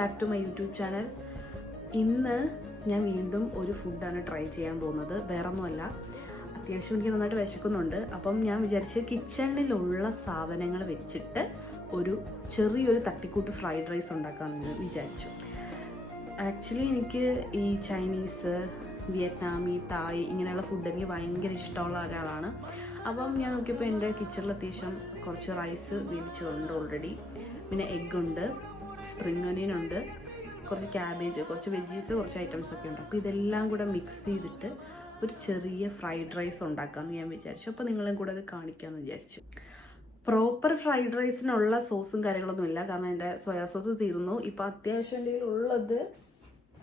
Back to my YouTube channel. ഇന്ന് ഞാൻ വീണ്ടും ഒരു ഫുഡാണ് ട്രൈ ചെയ്യാൻ പോകുന്നത്. വേറെ ഒന്നുമല്ല, അത്യാവശ്യം എനിക്ക് നന്നായിട്ട് വിശക്കുന്നുണ്ട്. അപ്പം ഞാൻ വിചാരിച്ച് കിച്ചണിലുള്ള സാധനങ്ങൾ വെച്ചിട്ട് ഒരു ചെറിയൊരു തട്ടിക്കൂട്ട് ഫ്രൈഡ് റൈസ് ഉണ്ടാക്കാമെന്ന് വിചാരിച്ചു. ആക്ച്വലി എനിക്ക് ഈ ചൈനീസ്, വിയറ്റ്നാമി, തായ് ഇങ്ങനെയുള്ള ഫുഡ് എനിക്ക് ഭയങ്കര ഇഷ്ടമുള്ള ഒരാളാണ്. അപ്പം ഞാൻ നോക്കിയപ്പോൾ എൻ്റെ കിച്ചണിൽ അത്യാവശ്യം കുറച്ച് റൈസ് വേവിച്ചതുണ്ട് ഓൾറെഡി. പിന്നെ എഗ്ഗുണ്ട്, സ്പ്രിംഗ് ഒനിയൻ ഉണ്ട്, കുറച്ച് ക്യാബേജ്, കുറച്ച് വെജീസ്, കുറച്ച് ഐറ്റംസ് ഒക്കെ ഉണ്ട്. അപ്പോൾ ഇതെല്ലാം കൂടെ മിക്സ് ചെയ്തിട്ട് ഒരു ചെറിയ ഫ്രൈഡ് റൈസ് ഉണ്ടാക്കാമെന്ന് ഞാൻ വിചാരിച്ചു. അപ്പോൾ നിങ്ങളെയും കൂടെ അത് കാണിക്കാമെന്ന് വിചാരിച്ചു. പ്രോപ്പർ ഫ്രൈഡ് റൈസിനുള്ള സോസും കാര്യങ്ങളൊന്നുമില്ല, കാരണം എൻ്റെ സോയാ സോസ് തീർന്നു. ഇപ്പോൾ അത്യാവശ്യം എൻ്റെ ഉള്ളത്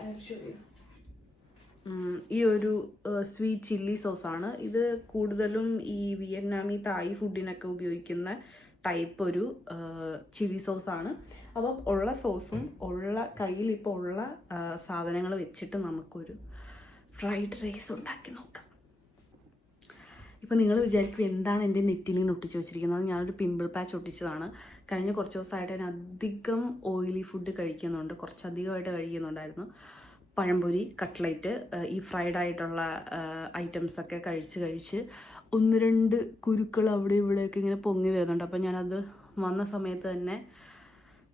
ആക്ച്വലി ഈ ഒരു സ്വീറ്റ് ചില്ലി സോസാണ്. ഇത് കൂടുതലും ഈ വിയറ്റ്നാമി, തായ് ഫുഡിനൊക്കെ ഉപയോഗിക്കുന്ന ടൈപ്പ് ഒരു ചില്ലി സോസാണ്. അപ്പം ഉള്ള സോസും ഉള്ള കയ്യിൽ ഇപ്പോൾ ഉള്ള സാധനങ്ങൾ വെച്ചിട്ട് നമുക്കൊരു ഫ്രൈഡ് റൈസ് ഉണ്ടാക്കി നോക്കാം. ഇപ്പം നിങ്ങൾ വിചാരിക്കും എന്താണ് എൻ്റെ നെറ്റിലിങ്ങനെ ഒട്ടിച്ച് വെച്ചിരിക്കുന്നത്. ഞാനൊരു പിമ്പിൾ പാച്ച് ഒട്ടിച്ചതാണ്. കഴിഞ്ഞ കുറച്ച് ദിവസമായിട്ട് ഞാൻ അധികം ഓയിലി ഫുഡ് കഴിക്കുന്നുണ്ട്, കുറച്ചധികമായിട്ട് കഴിക്കുന്നുണ്ടായിരുന്നു. പഴംപൊരി, കട്ട്ലൈറ്റ്, ഈ ഫ്രൈഡ് ആയിട്ടുള്ള ഐറ്റംസൊക്കെ കഴിച്ച് ഒന്ന് രണ്ട് കുരുക്കൾ അവിടെ ഇവിടെയൊക്കെ ഇങ്ങനെ പൊങ്ങി വരുന്നുണ്ട്. അപ്പം ഞാനത് വന്ന സമയത്ത് തന്നെ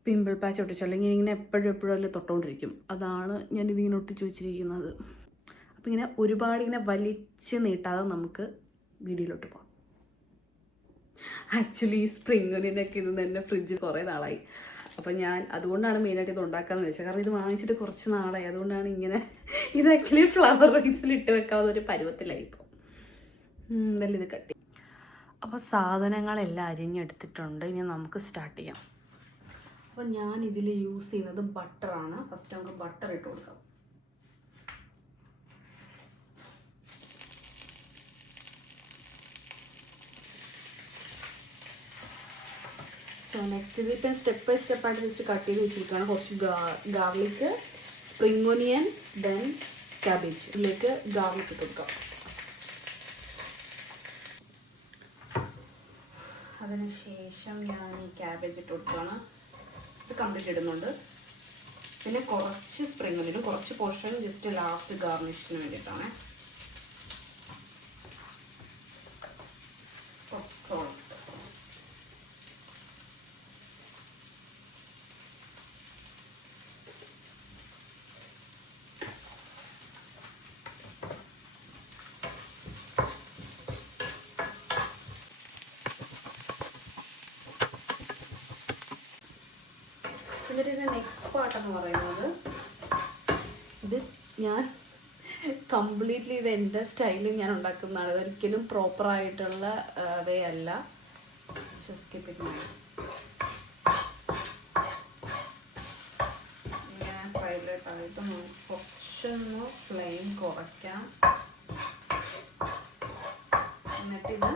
പിമ്പിൾ പാച്ച് ഒട്ടിച്ചു, അല്ലെങ്കിൽ ഇങ്ങനെ എപ്പോഴും അതിൽ തൊട്ടുകൊണ്ടിരിക്കും. അതാണ് ഞാനിതിങ്ങനെ ഒട്ടിച്ച് വെച്ചിരിക്കുന്നത്. അപ്പം ഇങ്ങനെ ഒരുപാട് ഇങ്ങനെ വലിച്ച് നീട്ടാതെ നമുക്ക് വീഡിയോയിലോട്ട് പോകാം. ആക്ച്വലി ഈ സ്പ്രിംഗ് ഒനിയനൊക്കെ ഇത് തന്നെ ഫ്രിഡ്ജിൽ കുറേ നാളായി. അപ്പം ഞാൻ അതുകൊണ്ടാണ് മെയിനായിട്ട് ഇത് ഉണ്ടാക്കാമെന്ന് വെച്ചത്. കാരണം ഇത് വാങ്ങിച്ചിട്ട് കുറച്ച് നാളായി. അതുകൊണ്ടാണ് ഇങ്ങനെ ഇത് ആക്ച്വലി ഫ്ലവർ റൈസിൽ ഇട്ട് വെക്കാവുന്ന ഒരു പരുവത്തിലായി ഇപ്പോൾ. എന്തായാലും ഇത് കട്ടി. അപ്പോൾ സാധനങ്ങളെല്ലാം അരിഞ്ഞെടുത്തിട്ടുണ്ട്. ഇനി നമുക്ക് സ്റ്റാർട്ട് ചെയ്യാം. അപ്പോൾ ഞാൻ ഇതിൽ യൂസ് ചെയ്യുന്നത് ബട്ടറാണ്. ഫസ്റ്റ് നമുക്ക് ബട്ടർ ഇട്ട് കൊടുക്കാം. സോ നെക്സ്റ്റ് ഇതിപ്പം സ്റ്റെപ്പ് ബൈ സ്റ്റെപ്പായിട്ട് ജസ്റ്റ് കട്ട് ചെയ്ത് വെച്ചിരിക്കുകയാണ്. കുറച്ച് garlic, spring onion, then cabbage. ഇതിലേക്ക് ഗാർലിക്ക് ഇട്ട് കൊടുക്കാം. അതിനുശേഷം ഞാൻ ഈ ക്യാബേജ് ഇട്ട് കൊടുക്കുകയാണ്. ഇത് കംപ്ലീറ്റ് ഇടുന്നുണ്ട്. പിന്നെ കുറച്ച് സ്പ്രിംഗ് ഒനിയനും കുറച്ച് പോർഷൻ ജസ്റ്റ് ലാസ്റ്റ് ഗാർണിഷിന് വേണ്ടിയിട്ടാണ്. സോൾട്ട്. എന്നിട്ട് ഇതിൻ്റെ നെക്സ്റ്റ് പാർട്ടെന്ന് പറയുന്നത്, ഇത് ഞാൻ കംപ്ലീറ്റ്ലി ഇത് എൻ്റെ സ്റ്റൈലിൽ ഞാൻ ഉണ്ടാക്കുന്നതാണ്. ഇതൊരിക്കലും പ്രോപ്പറായിട്ടുള്ള വേ അല്ല. ഇങ്ങനെ സൈഡിലോട്ടായിട്ട് കുറച്ചൊന്ന് ഫ്ലെയിം കുറയ്ക്കാം. എന്നിട്ടിത്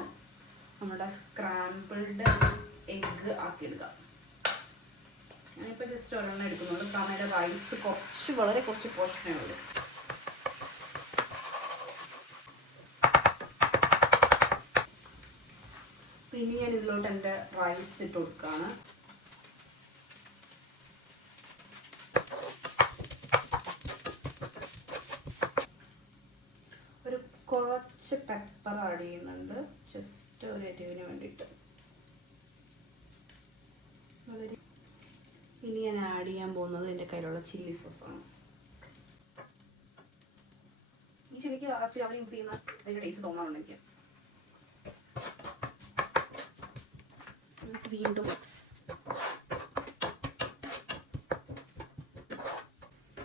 നമ്മുടെ സ്ക്രാമ്പിൾഡ് എഗ്ഗ് ആക്കിയെടുക്കാം. ഞാനിപ്പോൾ ജസ്റ്റ് ഒരെണ്ണം എടുക്കുന്നുള്ളൂ, കാരണം അതിൻ്റെ റൈസ് വളരെ കുറച്ച് പോർഷനേ ഉള്ളൂ. പിന്നെ ഞാൻ ഇതിലോട്ട് എൻ്റെ റൈസ് ഇട്ട് കൊടുക്കുകയാണ്. ഒരു കുറച്ച് പെപ്പർ ആഡ് ചെയ്യുന്നുണ്ട്, ജസ്റ്റ് ഒരു എരിവിന് വേണ്ടിയിട്ട്. ഇനി ഞാൻ ആഡ് ചെയ്യാൻ പോകുന്നത് എൻ്റെ കയ്യിലുള്ള ചില്ലി സോസാണ്. ഈ ചില്ലിക്ക് ആക്ച്വലി അവർ യൂസ് ചെയ്യുന്ന അതിൻ്റെ ടേസ്റ്റ് തോന്നാറുണ്ട് എനിക്ക്. വീണ്ടും മിക്സ്.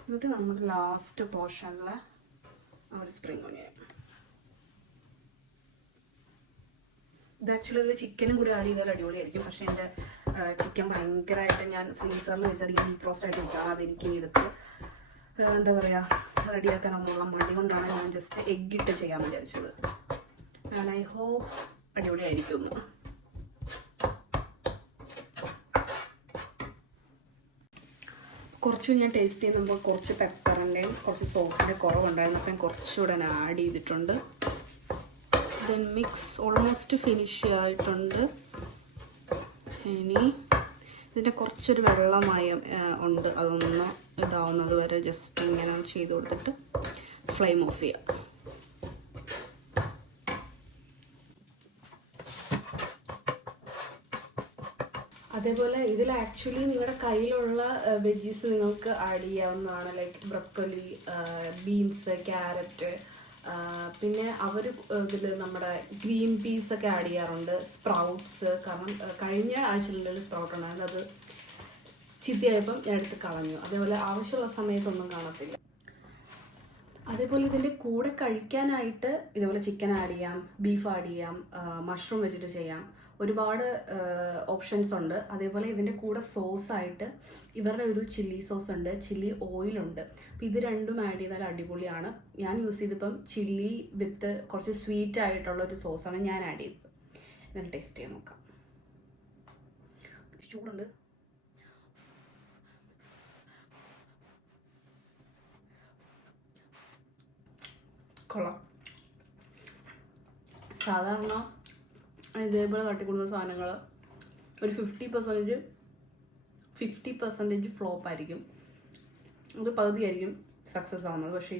എന്നിട്ട് നമ്മുടെ ലാസ്റ്റ് പോർഷനിൽ ഒരു സ്പ്രിംഗ് ഒനിയൻ. ഇത് ആക്ച്വലി അതിൽ ചിക്കനും കൂടി ആഡ് ചെയ്താൽ അടിപൊളിയായിരിക്കും. പക്ഷേ എൻ്റെ ചിക്കൻ ഭയങ്കരമായിട്ട് ഞാൻ ഫ്രീസറിൽ വെച്ചധികം ഡീപ് റോസ്റ്റ് ആയിട്ട് ഇരിക്കുകയാണ്. അതെനിക്ക് എടുത്ത് എന്താ പറയുക റെഡിയാക്കാനൊന്നുള്ള മടി കൊണ്ടാണ് ഞാൻ ജസ്റ്റ് എഗ്ഗ് ഇട്ട് ചെയ്യാൻ വിചാരിച്ചത്. ഞാൻ ഐ ഹോപ്പ് അടിപൊളിയായിരിക്കും. കുറച്ച് ഞാൻ ടേസ്റ്റ് ചെയ്യുമ്പോൾ കുറച്ച് പെപ്പറിൻ്റെയും കുറച്ച് സോസിൻ്റെ കുറവുണ്ടായിരുന്നു. അപ്പം കുറച്ചുകൂടെ ഞാൻ ആഡ് ചെയ്തിട്ടുണ്ട്. ദെൻ മിക്സ് ഓൾമോസ്റ്റ് ഫിനിഷ് ആയിട്ടുണ്ട്. ഇനി ഇതിൻ്റെ കുറച്ചൊരു വെള്ളമയം ഉണ്ട്, അതൊന്ന് ഇതാവുന്നത് വരെ ജസ്റ്റ് ഇങ്ങനെ ചെയ്ത് കൊടുത്തിട്ട് ഫ്ലെയിം ഓഫ് ചെയ്യാം. അതേപോലെ ഇതിൽ ആക്ച്വലി നിങ്ങളുടെ കയ്യിലുള്ള വെജീസ് നിങ്ങൾക്ക് ആഡ് ചെയ്യാവുന്നതാണ്. ലൈക്ക് ബ്രൊക്കോലി, ബീൻസ്, ക്യാരറ്റ്, പിന്നെ അവർ ഇതിൽ നമ്മുടെ ഗ്രീൻ പീസ് ഒക്കെ ആഡ് ചെയ്യാറുണ്ട്, സ്പ്രൗട്ട്സ്. കാരണം കഴിഞ്ഞ ആഴ്ചയിലുള്ള സ്പ്രൗട്ട് ഉണ്ടായിരുന്നു, അത് ചിത്തിയായപ്പം ഞാൻ എടുത്ത് കളഞ്ഞു. അതേപോലെ ആവശ്യമുള്ള സമയത്തൊന്നും കാണത്തില്ല. അതേപോലെ ഇതിൻ്റെ കൂടെ കഴിക്കാനായിട്ട് ഇതേപോലെ ചിക്കൻ ആഡ് ചെയ്യാം, ബീഫ് ആഡ് ചെയ്യാം, മഷ്റൂം വെച്ചിട്ട് ചെയ്യാം, ഒരുപാട് ഓപ്ഷൻസ് ഉണ്ട്. അതേപോലെ ഇതിൻ്റെ കൂടെ സോസായിട്ട് ഇവരുടെ ഒരു ചില്ലി സോസ് ഉണ്ട്, ചില്ലി ഓയിലുണ്ട്. അപ്പം ഇത് രണ്ടും ആഡ് ചെയ്താൽ അടിപൊളിയാണ്. ഞാൻ യൂസ് ചെയ്തപ്പം ചില്ലി വിത്ത് കുറച്ച് സ്വീറ്റ് ആയിട്ടുള്ള ഒരു സോസാണ് ഞാൻ ആഡ് ചെയ്തത്. എന്നിട്ട് ടേസ്റ്റ് ചെയ്ത് നോക്കാം. ചൂടുണ്ട്. കൊള്ളാം. സാധാരണ ഇതേപോലെ തട്ടിക്കൊടുക്കുന്ന സാധനങ്ങൾ ഒരു 50% ഫ്ലോപ്പ് ആയിരിക്കും, ഒരു പകുതിയായിരിക്കും സക്സസ് ആവുന്നത്. പക്ഷേ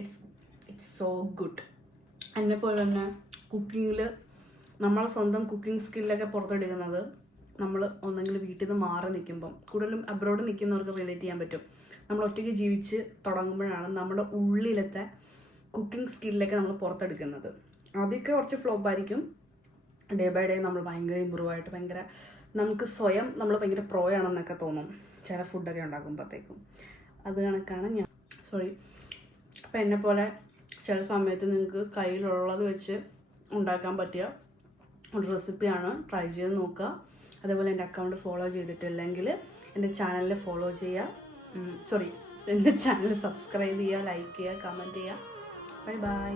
ഇറ്റ്സ് സോ ഗുഡ്. എന്നെപ്പോലെ തന്നെ കുക്കിങ്ങിൽ നമ്മളെ സ്വന്തം കുക്കിംഗ് സ്കില്ലൊക്കെ പുറത്തെടുക്കുന്നത് നമ്മൾ ഒന്നെങ്കിൽ വീട്ടിൽ നിന്ന് മാറി നിൽക്കുമ്പം, കൂടുതലും അബ്രോഡ് നിൽക്കുന്നവർക്ക് റിലേറ്റ് ചെയ്യാൻ പറ്റും. നമ്മൾ ഒറ്റയ്ക്ക് ജീവിച്ച് തുടങ്ങുമ്പോഴാണ് നമ്മുടെ ഉള്ളിലത്തെ കുക്കിംഗ് സ്കില്ലൊക്കെ നമ്മൾ പുറത്തെടുക്കുന്നത്. അതൊക്കെ കുറച്ച് ഫ്ലോപ്പ് ആയിരിക്കും. ഡേ ബൈ ഡേ നമ്മൾ ഭയങ്കര ഇമ്പ്രൂവ് ആയിട്ട് നമുക്ക് സ്വയം നമ്മൾ ഭയങ്കര പ്രോ ആണെന്നൊക്കെ തോന്നും ചില ഫുഡൊക്കെ ഉണ്ടാക്കുമ്പോഴത്തേക്കും. അത് കണക്കാണ് ഞാൻ. അപ്പം എന്നെപ്പോലെ ചില സമയത്ത് നിങ്ങൾക്ക് കയ്യിലുള്ളത് വെച്ച് ഉണ്ടാക്കാൻ പറ്റിയ ഒരു റെസിപ്പിയാണ്. ട്രൈ ചെയ്ത് നോക്കുക. അതേപോലെ എൻ്റെ അക്കൗണ്ട് ഫോളോ ചെയ്തിട്ടില്ലെങ്കിൽ എൻ്റെ ചാനലിൽ ഫോളോ ചെയ്യുക. എൻ്റെ ചാനൽ സബ്സ്ക്രൈബ് ചെയ്യുക, ലൈക്ക് ചെയ്യുക, കമൻറ്റ് ചെയ്യുക. Bye bye.